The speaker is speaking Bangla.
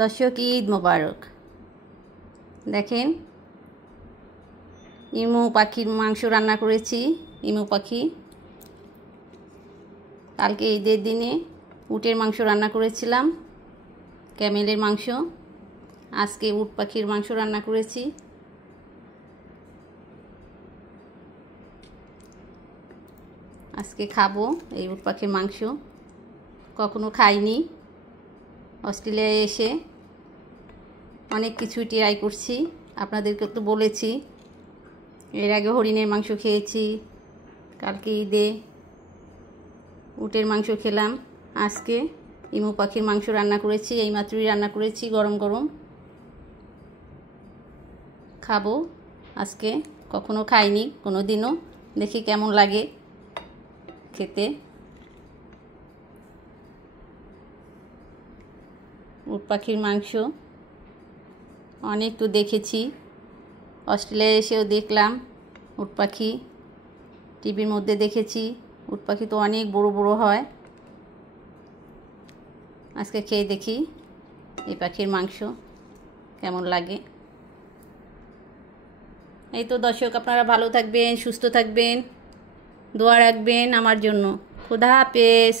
দর্শক, ঈদ মোবারক। দেখেন, ইমু পাখির মাংস রান্না করেছি। ইমু পাখি কালকে ঈদের দিনে উটের মাংস রান্না করেছিলাম, ক্যামেলের মাংস। আজকে উট পাখির মাংস রান্না করেছি। আজকে খাবো এই উট পাখির মাংস। কখনো খাইনি। অস্ট্রেলিয়ায় এসে অনেক কিছু ট্রাই করছি, আপনাদেরকে তো বলেছি। এর আগে হরিণের মাংস খেয়েছি, কালকে ঈদে উটের মাংস খেলাম। আজকে ইমু পাখির মাংস রান্না করেছি, এইমাত্রই রান্না করেছি, গরম গরম খাবো আজকে। কখনো খাইনি কোনো দিনও, দেখি কেমন লাগে খেতে। উট পাখির মাংস অনেক তো দেখেছি, অস্ট্রেলিয়ায় এসেও দেখলাম উট পাখি, টিভির মধ্যে দেখেছি। উট পাখি তো অনেক বড় বড় হয়। আজকে খেয়ে দেখি এই পাখির মাংস কেমন লাগে। এই তো দর্শক, আপনারা ভালো থাকবেন, সুস্থ থাকবেন, দোয়া রাখবেন আমার জন্য। খোদা হাফেজ।